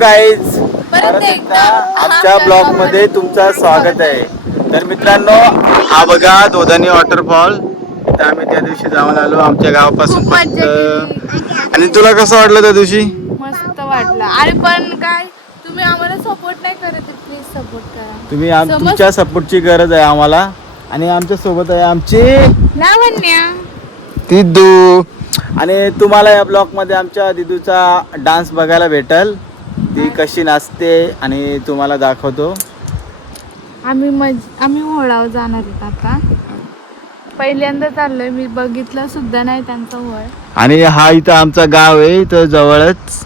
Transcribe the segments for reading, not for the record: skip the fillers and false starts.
Guys, परत एकदा आमच्या ब्लॉग मध्ये तुमचं स्वागत आहे. तर मित्रांनो, हा बघा दोधानी वॉटरफॉल. इथं आम्ही त्या दिवशी जाऊन आलो आमच्या गावापासून. आणि तुला कसं वाटलं त्या दिवशी? मस्त वाटलं. आणि पण काय तुम्ही आम्हाला सपोर्ट नाही करत, प्लीज सपोर्ट करा. तुम्ही तुमच्या सपोर्टची गरज आहे आम्हाला. आणि आमच्या सोबत आहे आमची लावण्या, दिदू. आणि तुम्हाला या ब्लॉग मध्ये आमच्या दिदूचा डान्स बघायला भेटल. ती कशी नाचते आणि तुम्हाला दाखवतो. आम्ही ओळावर जाणार आहेत आता. पहिल्यांदा चाललोय, मी बघितलं सुद्धा नाही त्यांचा वळ. आणि हा इथं आमचा गाव आहे, इथं जवळच.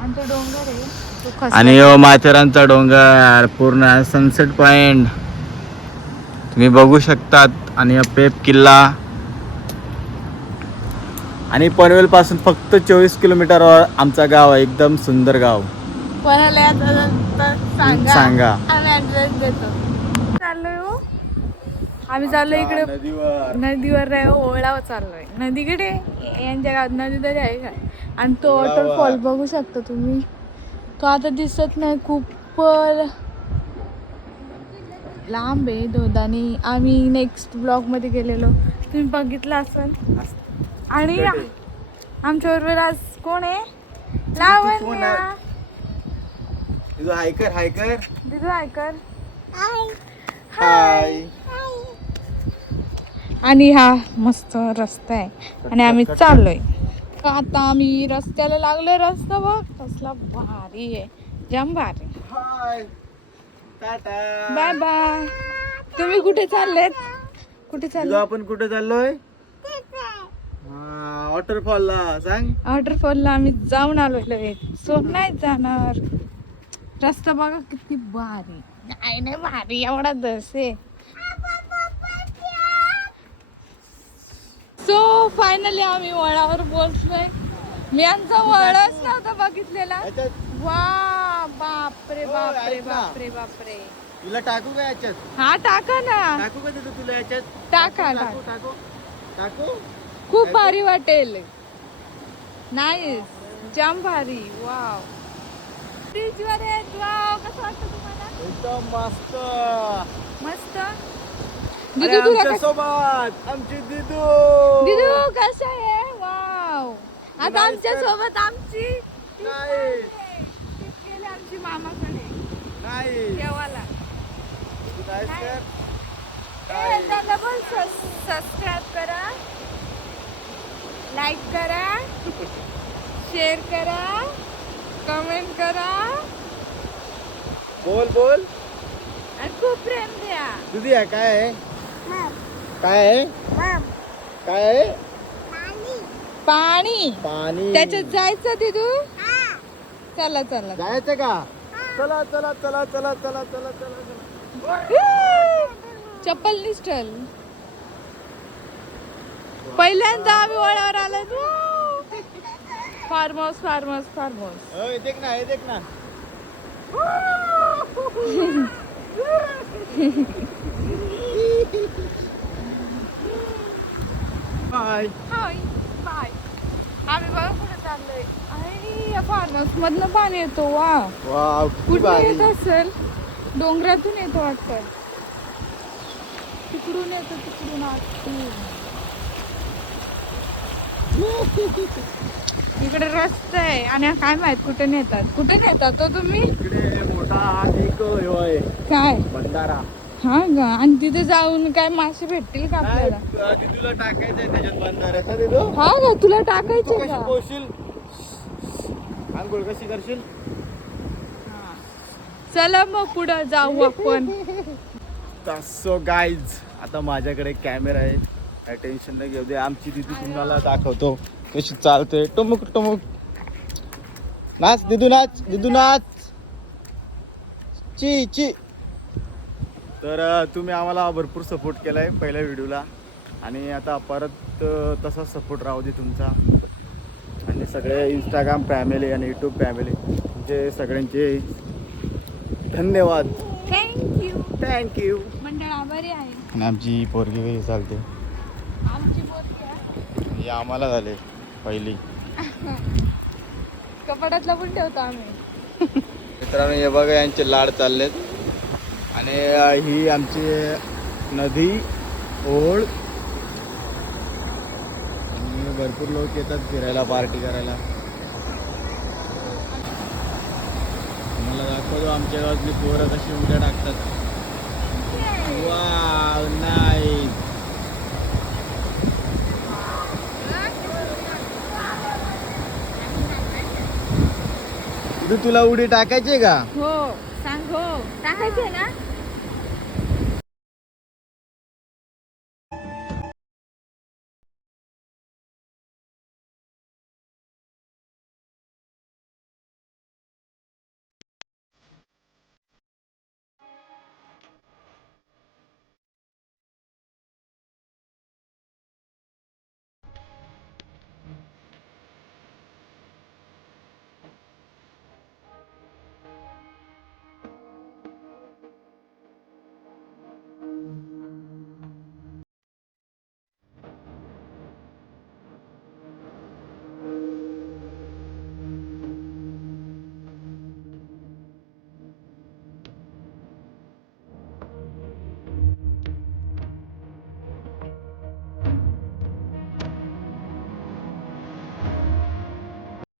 आणि तो डोंगर आहे तो आणि माथेरानचा डोंगर पूर्ण सनसेट पॉइंट तुम्ही बघू शकतात. आणि पेप किल्ला. आणि पनवेल पासून फक्त 24 किलोमीटरवर आमचा गाव आहे. एकदम सुंदर गाव. कोणाला सांगा. आम्ही ऍड्रेस देतो. चाललोय हो, आम्ही चाललोय इकडे नदीवर नाही, ओळावर चाललोय. नदीकडे यांच्या गावात नदी तरी आहे का? आणि तो वॉटरफॉल बघू शकता तुम्ही. तो आता दिसत नाही, खूप लांब आहे दोधानी. आम्ही नेक्स्ट ब्लॉग मध्ये गेलेलो, तुम्ही बघितलं असेल. आणि आमच्या बरोबर आज कोण आहे? लावण्या. हायकर हायकर दिदू हायकर. हाय. आणि हा मस्त रस्ता आहे आणि आम्ही चाललोय. आता आम्ही रस्त्याला लागलोय. रस्ता बघ कसला भारी आहे, जाम भारी. हाय. टाटा. Bye bye. तुम्ही कुठे चाललेत? कुठे चालले? आपण कुठे चाललोय? वॉटरफॉलला. सांग. वॉटरफॉलला आम्ही जाऊन आलोय. सो नाही जाणार. रस्ता बघा किती भारी. नाही भारी, एवढा दसे. सो फायनली आम्ही वळावर पोहोचलोय. मी यांचा वळच नव्हता बघितलेला. वा, बापरे बापरे बापरे बापरे. तुला टाकू का याच्यात? हा टाका ना. टाकू का तुला याच्यात? टाका. टाकू. खूप भारी वाटेल. नाही, जाम भारी. वाव. ब्रिजवर आहेत. वाव, कसं वाटतं तुम्हाला? एकदम मस्त. मस्त. आणि दिदू तुला आमच्या सोबत आमची दिदू. दिदू कसं आहे? वाव. आता आमच्या सोबत आमची नाही. गेले आमची मामाकडे नाही. देवाला. तू नाहीस कर. त्याला बोल सबस्क्राईब करा, लाईक करा, शेअर करा, कमेंट करा. बोल. आणि खूप प्रेम द्या. दिदी आहे काय आहे? काय आहे? काय आहे? पाणी. पाणी. त्याच्यात जायचं दिदू. चला जायचं का? चला. चप्पल निस्टल. पहिल्यांदा आम्ही वळावर आलो. Farm house. हे देख ना. बाय. बाय. आम्ही बघा कुठे चाललोय. आणि या फार्म हाऊस मधनं पाणी येतो. वाव. कुठून येत असेल? डोंगरातून येतो वाटतं. तिकडून येतो, तिकडून इकडे रस्ता आहे. आणि काय माहित कुठे नेतात तो तुम्ही? इकडे मोठा एक काय बंधारा. हा गा. आणि तिथे जाऊन काय मासे भेटतील का आपल्याला? तुला टाकायचंय त्याच्यात बंधाऱ्याचा दिदू. हा गा, तुला तू टाकायचे कशी का? पोहशील? आंघोळ कशी करशील? चला मग पुढे जाऊ आपण. सो गाईज, आता माझ्याकडे कॅमेरा आहे. काय टेन्शन नाही घेऊ दे. आमची दिदी तुम्हाला दाखवतो कशी चालते. टुमुक. नाच दिदू नाच. ची. तर तुम्ही आम्हाला भरपूर सपोर्ट केलाय पहिल्या व्हिडिओला. आणि आता परत तसा सपोर्ट राहू दे तुमचा. आणि सगळे इंस्टाग्राम फॅमिली आणि यूट्यूब फॅमिली तुमचे सगळ्यांचे धन्यवाद. थँक्यू. मंडळ आभारी आहे. आणि आमची पोरगी कशी चालते? आमची बोल हे आम्हाला झाले पहिली. कपाटातला पण ठेवतो आम्ही. मित्रांनो हे बघा यांचे लाड चाललेत. आणि ही आमची नदी ओळ. आणि भरपूर लोक येतात फिरायला, पार्टी करायला. मला दाखवतो आमच्या गावातली पोरं कशी उड्या टाकतात. Wow nice. तुला उडी टाकायची का? हो सांग. हो टाकायचे ना.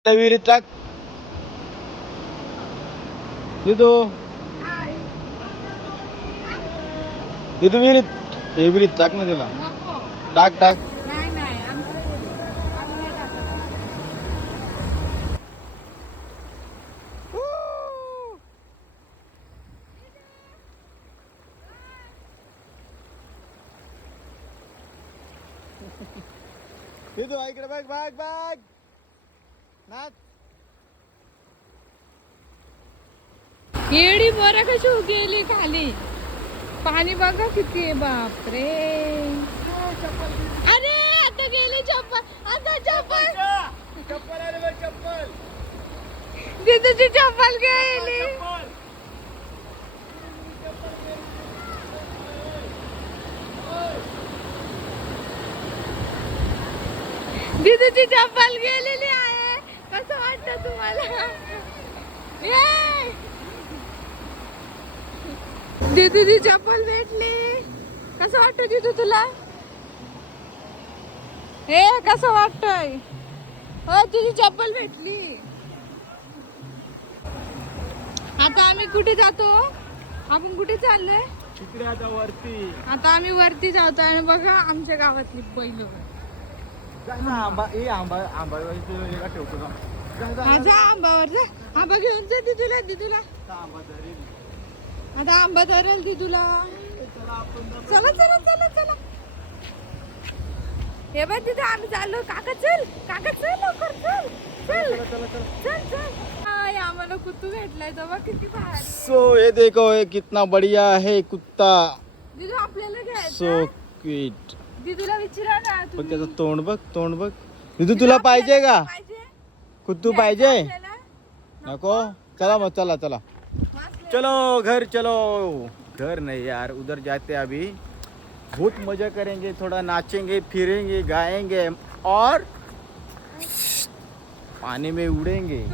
विहिरीत टाक. तिथू विहिरीत हे विहिरीत टाक ना त्याला. टाक टाक. नाही नाही तिथू इकडे बघ बघ बघ. नाच. केळी बरं कशी गेली खाली. पाणी बघा किती आहे. बापरे. अरे आता गेली चप्पल. आता चप्पल. चप्पल आले बघ चप्पल. दिदूची चप्पल गेली. दिदूची चप्पल गेलेली आहे. कसं वाटतं तुम्हाला? दिदूची चप्पल भेटली. कसं वाटतं दिदू तुला? हे कसं वाटतंय? हो तुझी चप्पल भेटली. आता आम्ही कुठे जातो? आपण कुठे चाललोय? तिकडे आता वरती. आता आम्ही वरती जातो आणि बघा आमच्या गावातली बैल. आंबा आंबा ठेवतो ना. जा आंबावर जा. आंबा घेऊन जा दिदूला. दिदूला आता आंबा धरेल दिदूला. चला चला चला चला. हे बघ तिथे आम्ही चाललो. काका चल. काका चल लवकर चल. चल चल चल. हाय आम्हाला कुत्तू भेटलाय. तेव्हा किती भारी. सो ये देखो ये कितना बढ़िया है कुत्ता. दिदू आपल्याला घ्यायचं. So cute. दिदूला विचारा ना पण तुम्ही. त्याचं तोंड बघ तोंड बघ. दिदू तुला पाहिजे का? पाहिजे? कुत्तू पाहिजे? आपल्याला? नको. चला मग चला चला. चलो घर चलो. घर नहीं यार उधर जाते अभी. बहुत मजा करेंगे. थोड़ा नाचेंगे फिरेंगे गाएंगे और पानी में उड़ेंगे.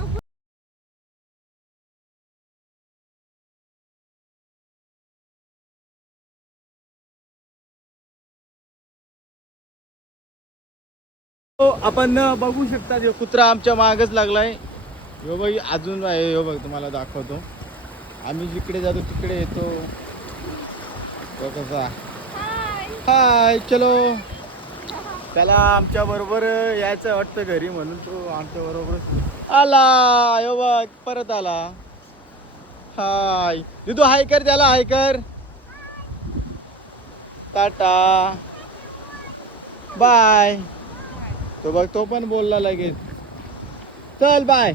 आपण बघू शकता ह्यो कुत्रा आमच्या मागच लागलाय. ह्यो बघ अजून आहे. ह्यो बघ तुम्हाला दाखवतो. आम्ही जिकडे जातो तिकडे येतो. तो कसा. हाय चलो. त्याला आमच्या बरोबर यायचं वाटतं घरी म्हणून तो आमच्या बरोबर आला. ह्यो बघ परत आला. हाय दिदू हाय कर त्याला. हाय कर. टाटा बाय. तो बघ तो पण बोलला लगेच. चल बाय.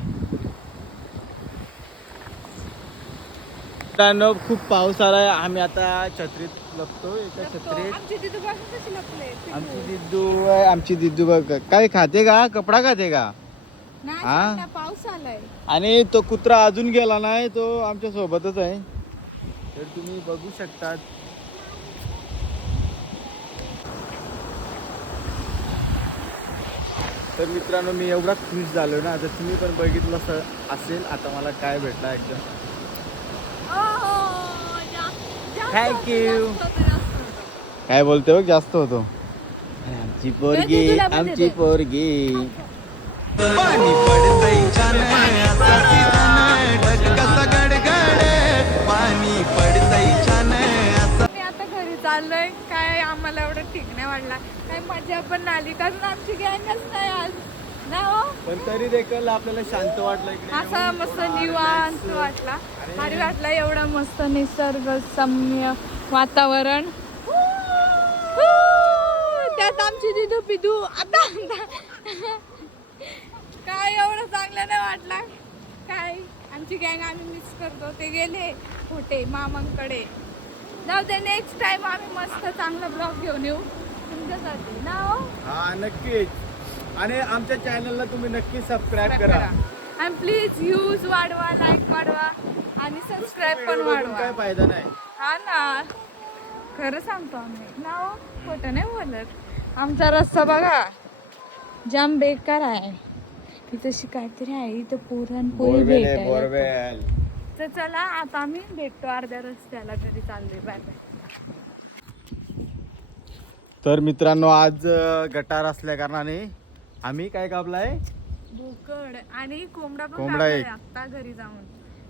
खूप पाऊस आलाय. आम्ही आता छत्रीत लपतो. एका छत्रीत. आमची दिदू बघा कशी लपले. आमची दिदू बघ काय खाते का? कपडा खाते का? नाही हा? आता पाऊस आलाय. आणि तो कुत्रा अजून गेला नाही. तो आमच्या सोबतच आहे. तर तुम्ही बघू शकतात. तर मित्रांनो मी एवढा खुश झालो ना. तर तुम्ही पण बघितलं असेल आता मला काय भेटला एकदम. थँक्यू. काय बोलते बघ, जास्त होतो. आमची पोरगी, तुला पण आमची देते. पोरगी. पाणी पडतंय छान असा सीझन कसा गडगड पाणी पडतंय छान असा. मी आता घरी चाललोय. काय आम्हाला एवढं ठीक नाही वाटला, काय मजा पण नाही आली कारण आमची गँगच नाही आज ना हो. पण तरी देखील आपल्याला शांत वाटलं इकडे. असा मस्त निवांत वाटला, भारी वाटला. एवढं मस्त निसर्ग सम्य वातावरण. त्यात आमची दिदू पिदू आता काय एवढं चांगलं नाही वाटला. काय आमची गँग आम्ही मिस करतो. ते गेले खोटे मामांकडे. जाऊ दे, नेक्स्ट टाइम आम्ही मस्त चांगला ब्लॉग घेऊन येऊ तुमच्यासाठी ना हो. हा नक्कीच. आणि आमच्या चॅनलला तुम्ही नक्की सबस्क्राईब करा. आणि प्लीज व्ह्यूज वाढवा, लाईक वाढवा आणि सबस्क्राईब पण व्हिडिओ बघून वाढवा. काय फायदा नाही. हा ना, खरं सांगतो आम्ही ना हो, खोटं नाही बोलत. आमचा रस्ता बघा जाम बेकार आहे. इथं काहीतरी आहे, इथं पुरणपोळी बोरवेल आहे, भेटायला. बोरवेल. तर चला आता आम्ही भेटतो अर्ध्या रस्त्याला, घरी चाललोय. Bye bye. तर मित्रांनो, आज गटार असल्या कारणाने आम्ही काय कापलाय, बोकड आणि कोंबडा पण कोंबडा कापलाय एक. आता घरी जाऊन.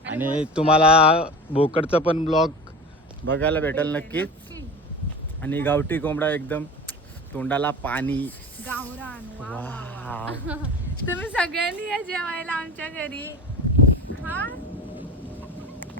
आणि तुम्हाला बोकडचा पण ब्लॉग बघायला भेटेल नक्कीच. नक्की. आणि गावठी कोंबडा एकदम तोंडाला पाणी. गावरान वा वा वा. वाव. तुम्ही सगळ्यांनी या जेवायला आमच्या घरी. हा